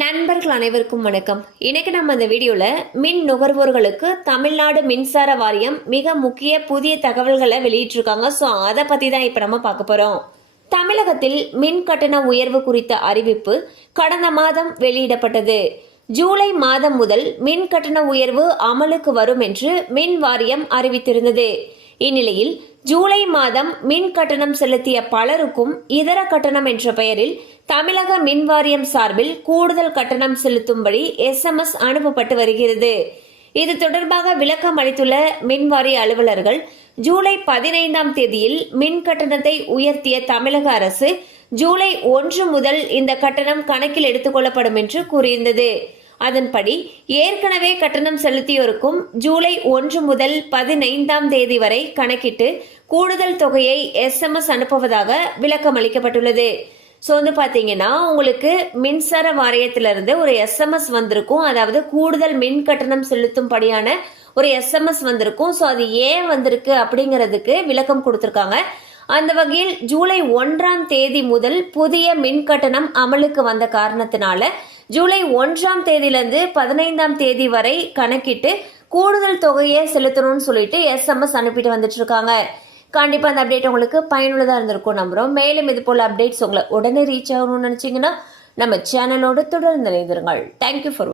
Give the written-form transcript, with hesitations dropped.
நண்பர்கள் அனைவருக்கும் வணக்கம். இன்னைக்கு நம்ம இந்த வீடியோல மின் நுகர்வோர்களுக்கு தமிழ்நாடு மின்சார வாரியம் மிக முக்கிய புதிய தகவல்களை வெளியிட்டிருக்காங்க. ஸோ அதை பத்தி தான் இப்ப நம்ம பார்க்க போறோம். தமிழகத்தில் மின் கட்டண உயர்வு குறித்த அறிவிப்பு கடந்த மாதம் வெளியிடப்பட்டது. ஜூலை மாதம் முதல் மின் கட்டண உயர்வு அமலுக்கு வரும் என்று மின் வாரியம் அறிவித்திருந்தது. இந்நிலையில் ஜூலை மாதம் மின் கட்டணம் செலுத்திய பலருக்கும் இதர கட்டணம் என்ற பெயரில் தமிழக மின் வாரியம் சார்பில் கூடுதல் கட்டணம் செலுத்தும்படி SMS அனுப்பப்பட்டு வருகிறது. இது தொடர்பாக விளக்கம் அளித்துள்ள மின்வாரிய அலுவலர்கள், ஜூலை 15ஆம் தேதியில் மின் கட்டணத்தை உயர்த்திய தமிழக அரசு ஜூலை 1 முதல் இந்த கட்டணம் கணக்கில் எடுத்துக் கொள்ளப்படும் என்று கூறியிருந்தது. அதன்படி ஏற்கனவே கட்டணம் செலுத்தியோருக்கும் ஜூலை 1 முதல் 15ஆம் தேதி வரை கணக்கிட்டு கூடுதல் தொகையை SMS அனுப்புவதாக விளக்கம் அளிக்கப்பட்டுள்ளது. ஸோ பாத்தீங்கன்னா உங்களுக்கு மின்சார வாரியத்திலிருந்து ஒரு SMS வந்திருக்கும். அதாவது கூடுதல் மின் கட்டணம் செலுத்தும்படியான ஒரு SMS வந்திருக்கும். ஸோ அது ஏன் வந்திருக்கு அப்படிங்கிறதுக்கு விளக்கம் கொடுத்திருக்காங்க. அந்த வகையில் ஜூலை 1ஆம் தேதி முதல் புதிய மின் கட்டணம் அமலுக்கு வந்த காரணத்தினால ஜூலை 1ஆம் தேதியிலிருந்து 15ஆம் தேதி வரை கணக்கிட்டு கூடுதல் தொகையை செலுத்தணும்னு சொல்லிட்டு SMS அனுப்பிட்டு வந்துட்டு இருக்காங்க. கண்டிப்பா அந்த அப்டேட் உங்களுக்கு பயனுள்ளதா இருந்திருக்கும் நம்புறோம். மேலும் இது போல அப்டேட்ஸ் உங்களை உடனே ரீச் ஆகணும்னு நினைச்சீங்கன்னா நம்ம சேனலோடு தொடர்ந்து இணைந்திருங்கள். Thank you for